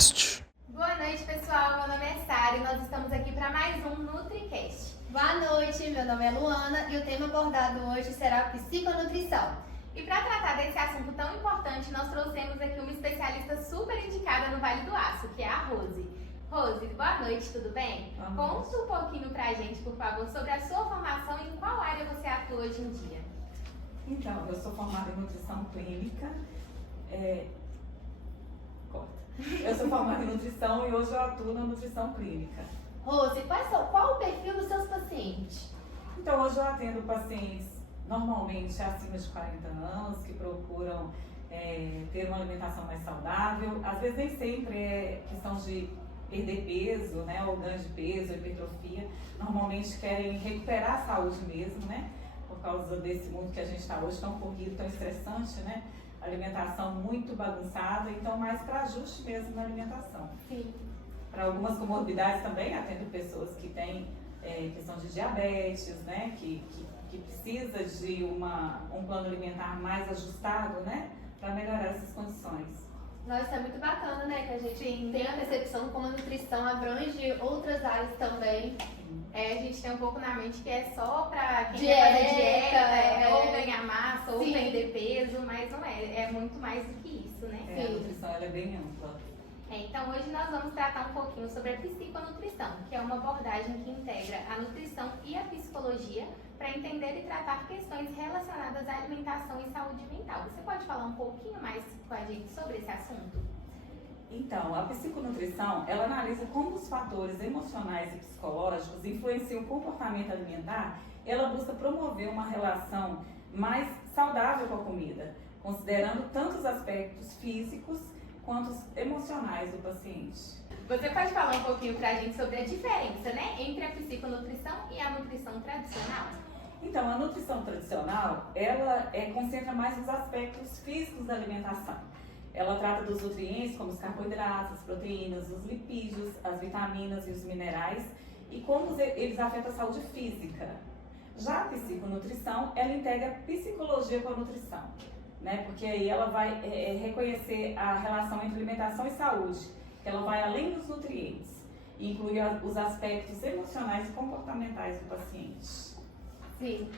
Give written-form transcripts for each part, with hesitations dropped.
NutriCast. Boa noite, pessoal. Meu nome é Sara e nós estamos aqui para mais um NutriCast. Boa noite, meu nome é Luana e o tema abordado hoje será psiconutrição. E para tratar desse assunto tão importante, nós trouxemos aqui uma especialista super indicada no Vale do Aço, que é a Rose. Rose, boa noite, tudo bem? Conta um pouquinho pra gente, por favor, sobre a sua formação e em qual área você atua hoje em dia. Então, eu sou formada em nutrição clínica. Eu sou formada em nutrição e hoje eu atuo na nutrição clínica. Rose, qual o perfil dos seus pacientes? Então, hoje eu atendo pacientes normalmente acima de 40 anos que procuram ter uma alimentação mais saudável. Às vezes nem sempre é questão de perder peso, né, ou ganho de peso, hipertrofia. Normalmente querem recuperar a saúde mesmo, né? Por causa desse mundo que a gente está hoje, tão corrido, tão estressante, né? Alimentação muito bagunçada, então mais para ajuste mesmo na alimentação. Sim. Para algumas comorbidades também, atendo pessoas que têm questão de diabetes, né? Que precisa de um plano alimentar mais ajustado, né? Para melhorar essas condições. Nossa, é muito bacana, né? Que a gente tem a percepção como a nutrição abrange outras áreas também. A gente tem um pouco na mente que é só pra quem Dieta, quer fazer dieta, ou ganhar massa, ou Sim. perder peso, mas não é. É muito mais do que isso, né? A nutrição ela é bem ampla. Então hoje nós vamos tratar um pouquinho sobre a psiconutrição, que é uma abordagem que integra a nutrição e a psicologia para entender e tratar questões relacionadas à alimentação e saúde mental. Você pode falar um pouquinho mais com a gente sobre esse assunto? Então, a psiconutrição, ela analisa como os fatores emocionais e psicológicos influenciam o comportamento alimentar. Ela busca promover uma relação mais saudável com a comida, considerando tanto os aspectos físicos quanto os emocionais do paciente. Você pode falar um pouquinho pra gente sobre a diferença, né, entre a psiconutrição e a nutrição tradicional? Então, a nutrição tradicional, ela concentra mais nos aspectos físicos da alimentação. Ela trata dos nutrientes como os carboidratos, as proteínas, os lipídios, as vitaminas e os minerais e como eles afetam a saúde física. Já a psiconutrição, ela integra a psicologia com a nutrição, né? Porque aí ela vai reconhecer a relação entre alimentação e saúde, que ela vai além dos nutrientes e inclui os aspectos emocionais e comportamentais do paciente. Sim.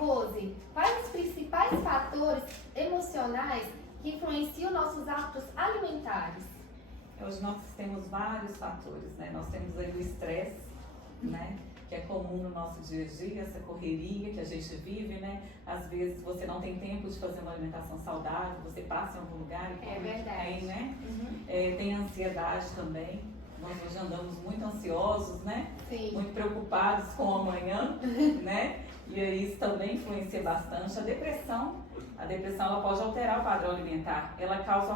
Rose, quais os principais fatores emocionais que influenciam nossos hábitos alimentares? Hoje nós temos vários fatores, né? Nós temos aí o estresse, né? Que é comum no nosso dia a dia, essa correria que a gente vive, né? Às vezes você não tem tempo de fazer uma alimentação saudável, você passa em algum lugar e come bem, né? Tem a ansiedade também. Nós hoje andamos muito ansiosos, né? Sim. Muito preocupados com o amanhã, né? E aí isso também influencia bastante. A depressão ela pode alterar o padrão alimentar. Ela causa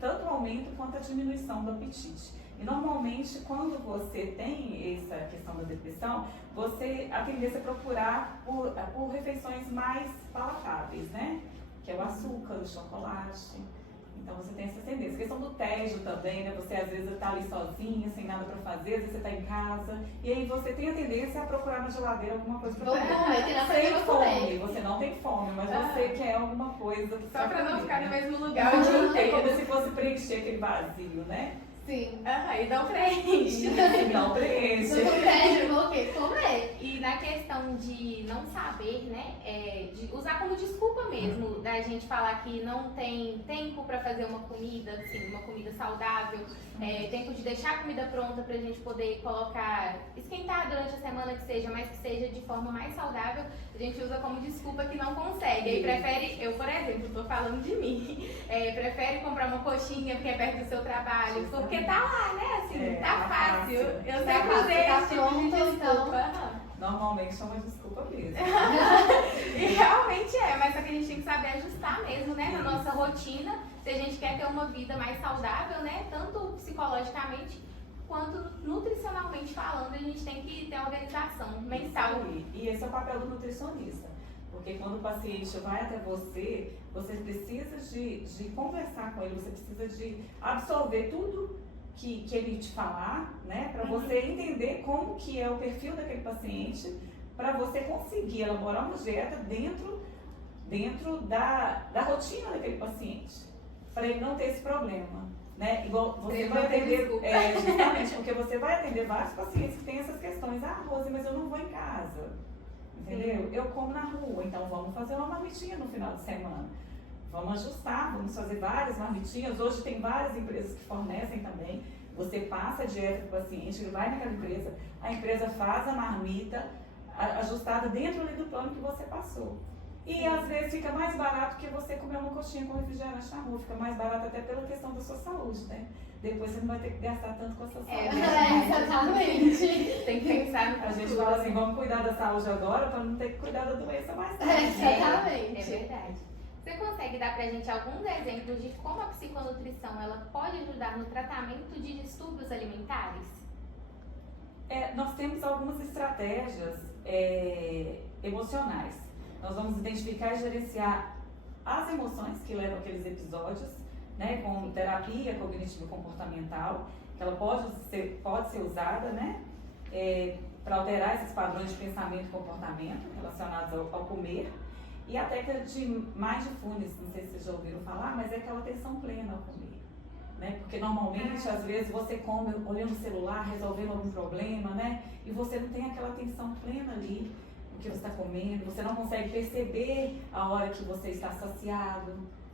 tanto aumento quanto a diminuição do apetite. E normalmente, quando você tem essa questão da depressão, a tendência é procurar por refeições mais palatáveis, né? Que é o açúcar, o chocolate. Então você tem essa tendência. A questão do tédio também, né? Você às vezes está ali sozinha, sem nada para fazer, às vezes você está em casa, e aí você tem a tendência a procurar na geladeira alguma coisa para comer. Sem fome, você não tem fome, mas você quer alguma coisa Só para não ficar no mesmo É lugar. como se fosse preencher aquele vazio, né? Sim. E não preenche. Não preenche. Não pede, vou comer. E na questão de não saber, né, de usar como desculpa mesmo, da gente falar que não tem tempo para fazer uma comida, assim, uma comida saudável, tempo de deixar a comida pronta pra gente poder esquentar durante a semana que seja, mas que seja de forma mais saudável, a gente usa como desculpa que não consegue. Aí prefere, eu por exemplo, tô falando de mim, prefere comprar uma coxinha porque é perto do seu trabalho, porque tá lá, né, assim, tá fácil. Eu sempre usei esse tipo de desculpa. Normalmente é uma desculpa mesmo. E realmente mas só que a gente tem que saber ajustar mesmo, né, na nossa rotina, se a gente quer ter uma vida mais saudável, né, tanto psicologicamente quanto nutricionalmente falando, a gente tem que ter organização mental. E esse é o papel do nutricionista. Porque quando o paciente vai até você precisa de conversar com ele, você precisa de absorver tudo que ele te falar, né, para você entender como que é o perfil daquele paciente, para você conseguir elaborar uma dieta dentro da rotina daquele paciente, para ele não ter esse problema, Né? Igual você Vocês vai vão ter atender, desculpa. justamente porque você vai atender vários pacientes que têm essas questões. Ah, Rose, mas eu não vou em casa, entendeu? Eu como na rua, então vamos fazer uma marmitinha no final de semana. Vamos ajustar, vamos fazer várias marmitinhas. Hoje tem várias empresas que fornecem também. Você passa a dieta para o paciente, ele vai naquela empresa, a empresa faz a marmita ajustada dentro ali do plano que você passou. E às vezes fica mais barato que você comer uma coxinha com refrigerante na rua. Fica mais barato até pela questão da sua saúde, né? Depois você não vai ter que gastar tanto com a sua saúde. Exatamente. Tem que pensar no A gente futuro. fala assim, vamos cuidar da saúde agora para não ter que cuidar da doença mais tarde. Exatamente. É verdade. Você consegue dar pra gente alguns exemplos de como a psiconutrição ela pode ajudar no tratamento de distúrbios alimentares? Nós temos algumas estratégias emocionais. Nós vamos identificar e gerenciar as emoções que levam aqueles episódios, né, com terapia cognitivo-comportamental, que ela pode ser usada, né, para alterar esses padrões de pensamento e comportamento relacionados ao comer. E a técnica de mindfulness, não sei se vocês já ouviram falar, mas é aquela atenção plena ao comer. Né? Porque normalmente, às vezes, você come olhando o celular, resolvendo algum problema, né? E você não tem aquela atenção plena ali no que você está comendo, você não consegue perceber a hora que você está saciado.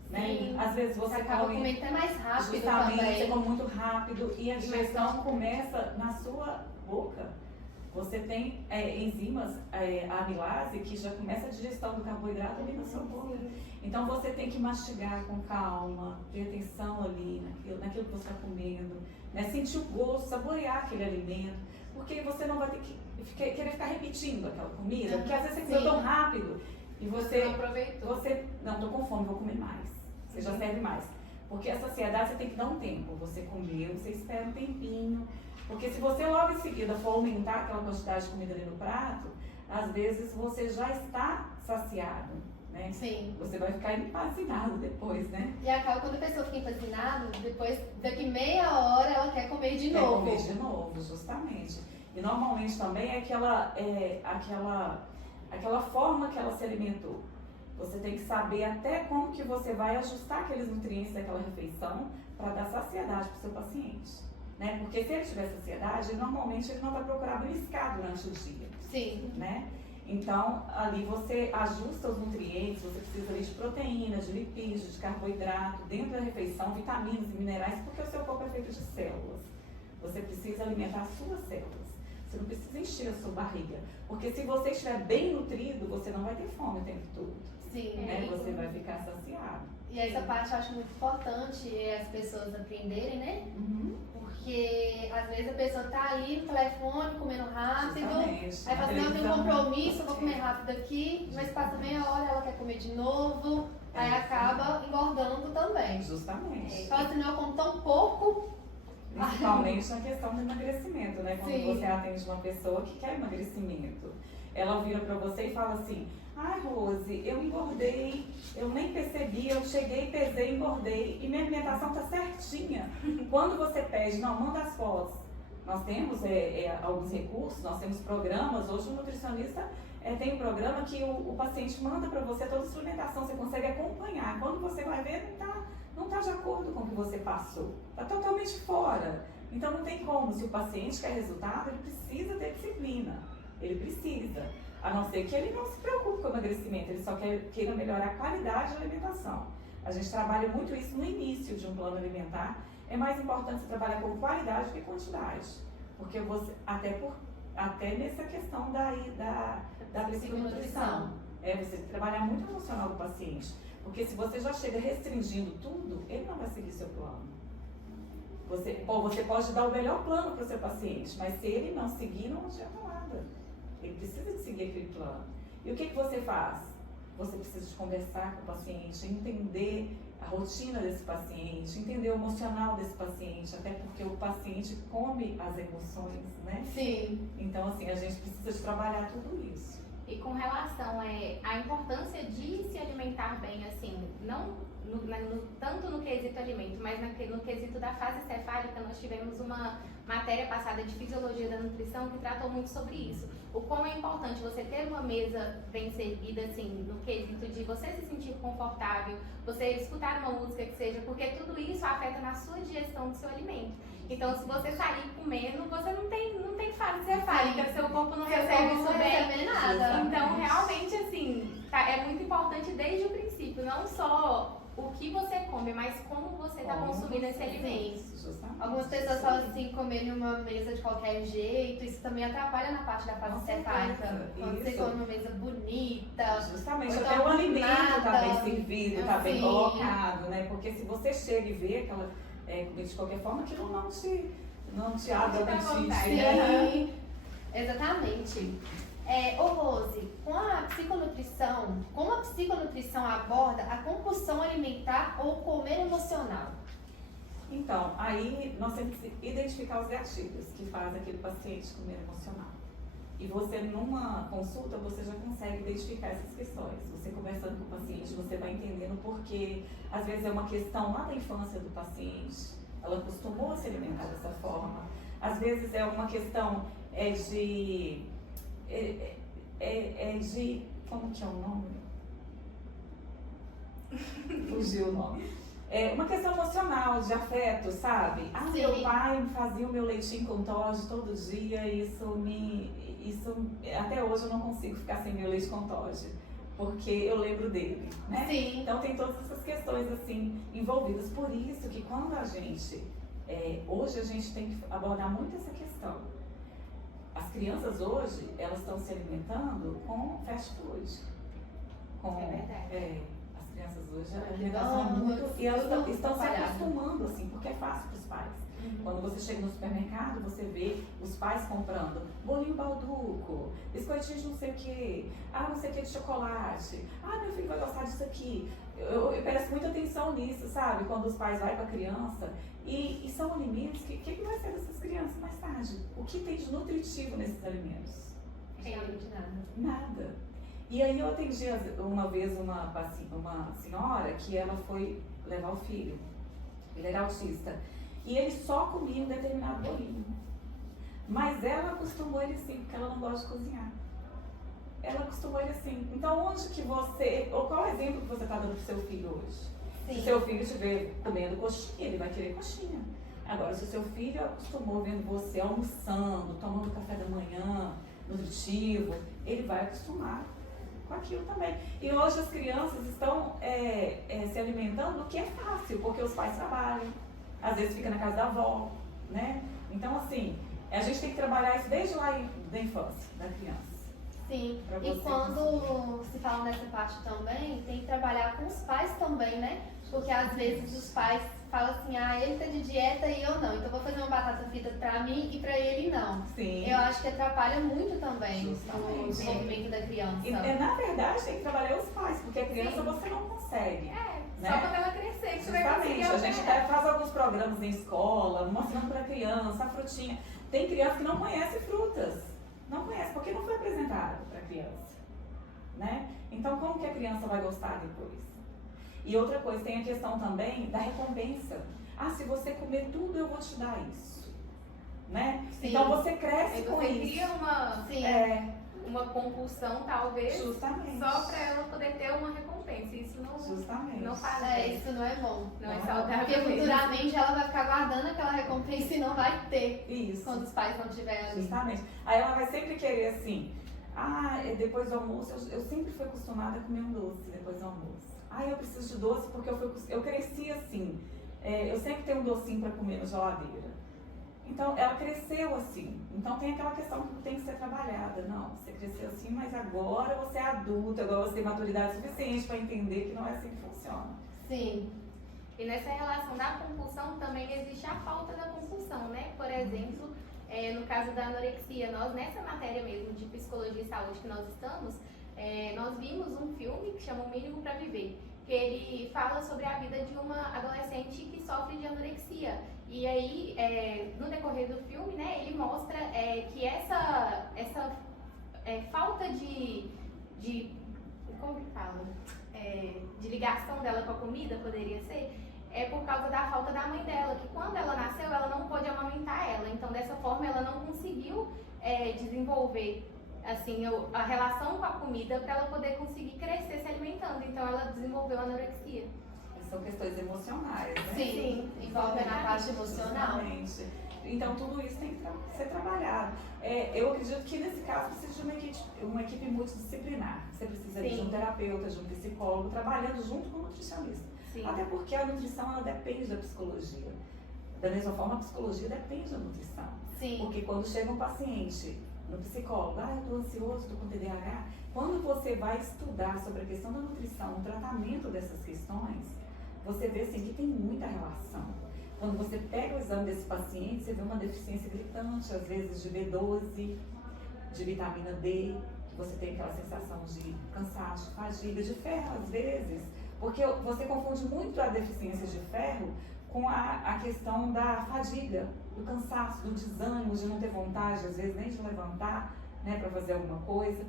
Né? Sim. Às vezes você acaba come comendo até mais rápido justamente, também. você come muito rápido e a mais digestão começa na sua boca. Você tem enzimas, a amilase, que já começa a digestão do carboidrato ali na sua boca. Então você tem que mastigar com calma, ter atenção ali naquilo que você está comendo, né? Sentir o gosto, saborear aquele alimento, porque você não vai ter que querer ficar repetindo aquela comida, porque às vezes você comeu tão rápido e você não aproveitou. não, estou com fome, vou comer mais. Você já serve mais. Porque a saciedade você tem que dar um tempo. Você comeu, você espera um tempinho. Porque se você logo em seguida for aumentar aquela quantidade de comida ali no prato, às vezes você já está saciado, né? Sim. Você vai ficar empazinado depois, né? E acaba quando a pessoa fica empazinada, depois, daqui meia hora, ela quer comer de novo. Quer comer de novo, justamente. E normalmente também é aquela forma que ela se alimentou. Você tem que saber até como que você vai ajustar aqueles nutrientes daquela refeição para dar saciedade para o seu paciente. Né? Porque se ele tiver saciedade, normalmente ele não vai procurar beliscar durante o dia. Sim. Né? Então, ali você ajusta os nutrientes, você precisa ali de proteína, de lipídios, de carboidrato, dentro da refeição, vitaminas e minerais, porque o seu corpo é feito de células. Você precisa alimentar as suas células. Você não precisa encher a sua barriga. Porque se você estiver bem nutrido, você não vai ter fome o tempo todo. Sim. Né? Você vai ficar saciado. E essa parte eu acho muito importante as pessoas aprenderem, né? Porque às vezes a pessoa tá ali no telefone, comendo rápido, Justamente. aí fala assim, não, eu tenho um compromisso, eu vou comer rápido aqui, mas passa meia hora, ela quer comer de novo, aí acaba engordando também. Justamente. Fala assim, não, eu como tão pouco. Principalmente na questão do emagrecimento, né? Quando Sim. você atende uma pessoa que quer emagrecimento, ela vira pra você e fala assim: ai, Rose, eu engordei, eu nem percebi, eu cheguei, pesei, engordei e minha alimentação tá certinha. Quando você pede, não, manda as fotos. Nós temos alguns recursos, nós temos programas. Hoje o nutricionista tem um programa que o paciente manda para você toda a sua alimentação, você consegue acompanhar. Quando você vai ver, não tá de acordo com o que você passou, tá totalmente fora. Então não tem como, se o paciente quer resultado, ele precisa ter disciplina, ele precisa. A não ser que ele não se preocupe com o emagrecimento, ele só queira melhorar a qualidade da alimentação. A gente trabalha muito isso no início de um plano alimentar. É mais importante você trabalhar com qualidade do que quantidade. Porque você, até nessa questão da psiconutrição. Você trabalhar muito o emocional do paciente. Porque se você já chega restringindo tudo, ele não vai seguir seu plano. Você pode dar o melhor plano para o seu paciente, mas se ele não seguir, não adianta nada. Ele precisa de seguir aquele plano. E o que você faz? Você precisa de conversar com o paciente, entender a rotina desse paciente, entender o emocional desse paciente, até porque o paciente come as emoções, né? Sim. Então, assim, a gente precisa de trabalhar tudo isso. E com relação à importância de se alimentar bem, assim, não tanto no quesito alimento, mas no quesito da fase cefálica, nós tivemos uma matéria passada de fisiologia da nutrição que tratou muito sobre isso. O quão é importante você ter uma mesa bem servida, assim, no quesito de você se sentir confortável, você escutar uma música que seja, porque tudo isso afeta na sua digestão do seu alimento. Então, se você sair comendo, você não tem fase cefálica, seu corpo não recebe isso bem. Nada. Então, realmente, assim, é muito importante desde o princípio, não só o que você come, mas como você está consumindo esse alimento. Algumas pessoas falam assim, comer numa mesa de qualquer jeito, isso também atrapalha na parte da fase cefálica. Quando você come uma mesa bonita. Justamente, então até o alimento está bem nada. servido, está bem colocado, né? Porque se você chega e vê aquela comida de qualquer forma, aquilo não te abre o apetite. Sim, exatamente. Ô Rose, como a psiconutrição aborda a compulsão alimentar ou comer emocional? Então, aí nós temos que identificar os gatilhos que fazem aquele paciente comer emocional. E você, numa consulta, você já consegue identificar essas questões. Você conversando com o paciente, você vai entendendo porque, às vezes, é uma questão lá da infância do paciente. Ela acostumou a se alimentar dessa forma. Às vezes, é uma questão de... Como que é o nome? Fugiu o nome. É uma questão emocional, de afeto, sabe? Sim. Meu pai me fazia o meu leitinho com Toddy todo dia, até hoje eu não consigo ficar sem meu leite com Toddy, porque eu lembro dele, né? Sim. Então tem todas essas questões assim envolvidas. Por isso que quando hoje a gente tem que abordar muito essa questão. As crianças hoje, elas estão se alimentando com fast food. É verdade. As crianças hoje, a alimentação é muito... E elas estão se acostumando, assim, porque é fácil para os pais. Quando você chega no supermercado, você vê os pais comprando bolinho balduco, biscoitinho de não sei o que, não sei o que de chocolate, meu filho vai gostar disso aqui. Eu presto muita atenção nisso, sabe? Quando os pais vão para a criança. E são alimentos que vai ser dessas crianças mais tarde? O que tem de nutritivo nesses alimentos? Realmente nada. Nada. E aí eu atendi uma vez uma senhora que ela foi levar o filho. Ele era autista. E ele só comia um determinado bolinho. Mas ela acostumou ele assim, porque ela não gosta de cozinhar. Ela acostumou ele assim. Então qual é o exemplo que você está dando pro seu filho hoje? Sim. Se seu filho estiver comendo coxinha, ele vai querer coxinha. Agora, se o seu filho acostumou vendo você almoçando, tomando café da manhã, nutritivo, ele vai acostumar com aquilo também. E hoje as crianças estão se alimentando do que é fácil, porque os pais trabalham, às vezes fica na casa da avó, né? Então, assim, a gente tem que trabalhar isso desde lá da infância, da criança. Sim, e quando se fala nessa parte também, tem que trabalhar com os pais também, né? Porque às vezes os pais falam assim, ele tá de dieta e eu não, então eu vou fazer uma batata frita pra mim e pra ele não. Sim. Eu acho que atrapalha muito também Justamente. o desenvolvimento da criança. E, na verdade, tem que trabalhar os pais, porque a criança você não consegue. Só quando ela crescer que você vai conseguir. Justamente, a gente até faz alguns programas em escola, mostrando pra criança a frutinha. Tem criança que não conhece frutas. Não conhece, porque não foi apresentado para a criança, né? Então, como que a criança vai gostar depois? E outra coisa, tem a questão também da recompensa. Se você comer tudo, eu vou te dar isso, né? Sim. Então, você cresce com você isso. Cria uma compulsão, talvez, Justamente. só para ela poder ter uma recompensa. Isso não faz bem. Isso não é bom. Não é saudável. Porque futuramente ela vai ficar guardando aquela recompensa e não vai ter. Isso. Quando os pais não estiverem ali. Justamente. Aí ela vai sempre querer assim, depois do almoço, eu sempre fui acostumada a comer um doce depois do almoço. Eu preciso de doce porque eu cresci assim. Eu sempre tenho um docinho para comer na geladeira. Então, ela cresceu assim. Então, tem aquela questão que tem que ser trabalhada. Não, você cresceu assim, mas agora você é adulta, agora você tem maturidade suficiente para entender que não é assim que funciona. Sim. E nessa relação da compulsão também existe a falta da compulsão, né? Por exemplo, no caso da anorexia, nós nessa matéria mesmo de psicologia e saúde que nós estamos, nós vimos um filme que chama O Mínimo para Viver, que ele fala sobre a vida de uma adolescente que sofre de anorexia. E aí, no decorrer do filme, né, ele mostra que essa falta de como que fala? De ligação dela com a comida, poderia ser, é por causa da falta da mãe dela, que quando ela nasceu, ela não pôde amamentar ela. Então, dessa forma, ela não conseguiu desenvolver assim, a relação com a comida para ela poder conseguir crescer se alimentando. Então, ela desenvolveu anorexia. São questões emocionais, né? Sim, envolve na parte emocional. Exatamente. Então, tudo isso tem que ser trabalhado. Eu acredito que, nesse caso, precisa de uma equipe multidisciplinar. Você precisa de um terapeuta, de um psicólogo, trabalhando junto com o nutricionista. Sim. Até porque a nutrição, ela depende da psicologia. Da mesma forma, a psicologia depende da nutrição. Sim. Porque quando chega um paciente no psicólogo, eu estou ansioso, estou com TDAH, quando você vai estudar sobre a questão da nutrição, o tratamento dessas questões, você vê assim, que tem muita relação. Quando você pega o exame desse paciente, você vê uma deficiência gritante, às vezes de B12, de vitamina D, que você tem aquela sensação de cansaço, fadiga, de ferro às vezes, porque você confunde muito a deficiência de ferro com a questão da fadiga, do cansaço, do desânimo, de não ter vontade, às vezes nem de levantar, né, para fazer alguma coisa.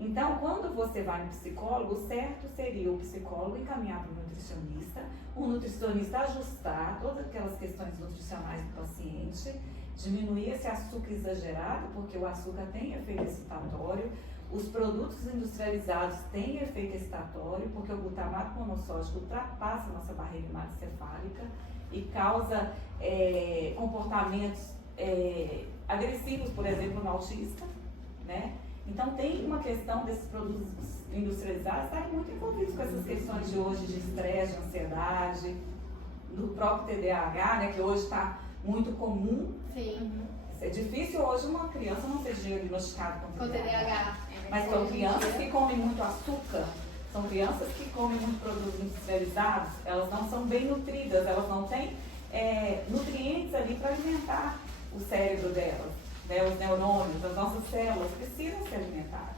Então, quando você vai no psicólogo, o certo seria o psicólogo encaminhar para o nutricionista ajustar todas aquelas questões nutricionais do paciente, diminuir esse açúcar exagerado, porque o açúcar tem efeito excitatório, os produtos industrializados têm efeito excitatório, porque o glutamato monossódico ultrapassa a nossa barreira hematocefálica e causa comportamentos agressivos, por exemplo, no autista, né? Então, tem uma questão desses produtos industrializados estarem muito envolvidos com essas questões de hoje de estresse, de ansiedade, do próprio TDAH, né, que hoje está muito comum. Sim. É difícil hoje uma criança não ser diagnosticada com TDAH. Mas são Hoje em crianças dia. que comem muito açúcar, são crianças que comem muito produtos industrializados, elas não são bem nutridas, elas não têm nutrientes ali para alimentar o cérebro delas. Né, os neurônios, as nossas células precisam ser alimentadas.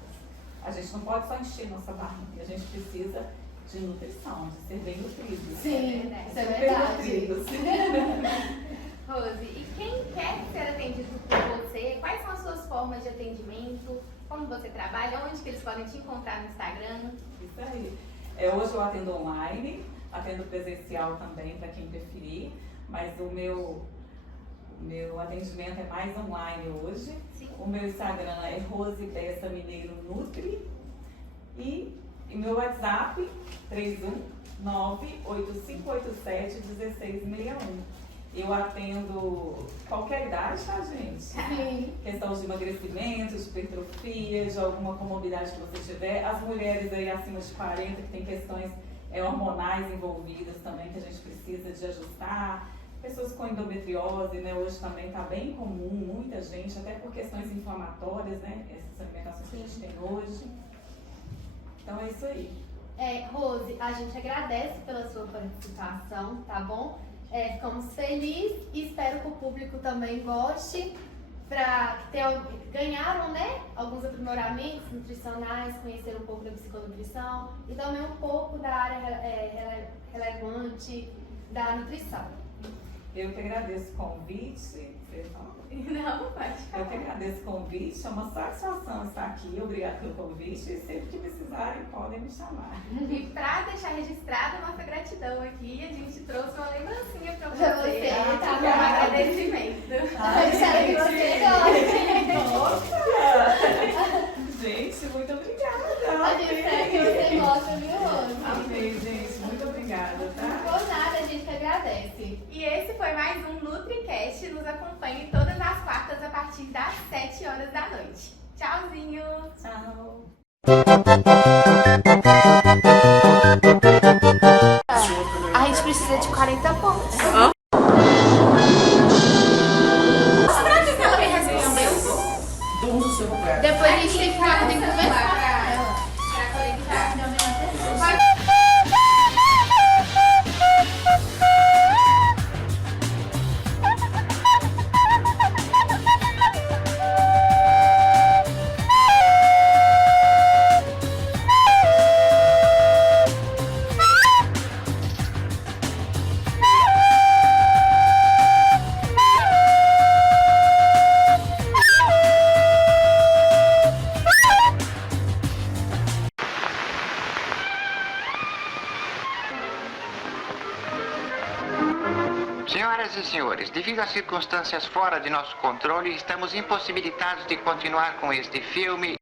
A gente não pode só encher nossa barriga, a gente precisa de nutrição, de ser bem nutridos. Sim, né? isso é Super verdade. nutridos. Rose, e quem quer ser atendido por você, quais são as suas formas de atendimento? Como você trabalha? Onde que eles podem te encontrar no Instagram? Isso aí. Hoje eu atendo online, atendo presencial também para quem preferir, mas o meu atendimento é mais online hoje. Sim. O meu Instagram é Rose Bessa Mineiro Nutri e meu WhatsApp 319-8587-1661. Eu atendo qualquer idade, tá, gente? Sim. Questão de emagrecimento, de hipertrofia, de alguma comorbidade que você tiver. As mulheres aí acima de 40 que tem questões hormonais envolvidas também que a gente precisa de ajustar. Pessoas com endometriose, né, hoje também está bem comum, muita gente, até por questões inflamatórias, né, essas alimentações que a gente tem hoje. Então é isso aí. Rose, a gente agradece pela sua participação, tá bom? Ficamos felizes e espero que o público também goste, ganharam, né, alguns aprimoramentos nutricionais, conheceram um pouco da psiconutrição e também um pouco da área relevante da nutrição. Eu que agradeço o convite. Você fala? Não, pode falar. Eu que agradeço o convite, é uma satisfação estar aqui. Obrigada pelo convite e sempre que precisarem podem me chamar. E para deixar registrada a nossa gratidão aqui, a gente trouxe uma lembrancinha para Pra você. você, tá Como bom. agradecimento. Eu espero que você goste. Nossa! Gente, muito obrigada. A gente espera que você goste, viu, Rose? Amei, gente. Muito obrigada, tá? Por nada, a gente que agradece. E esse foi mais um NutriCast. Nos acompanhe todas as quartas a partir das 7 horas da noite. Tchauzinho! Tchau. A gente precisa de 40 pontos. Depois a gente tem que conversar. Senhoras e senhores, devido a circunstâncias fora de nosso controle, estamos impossibilitados de continuar com este filme.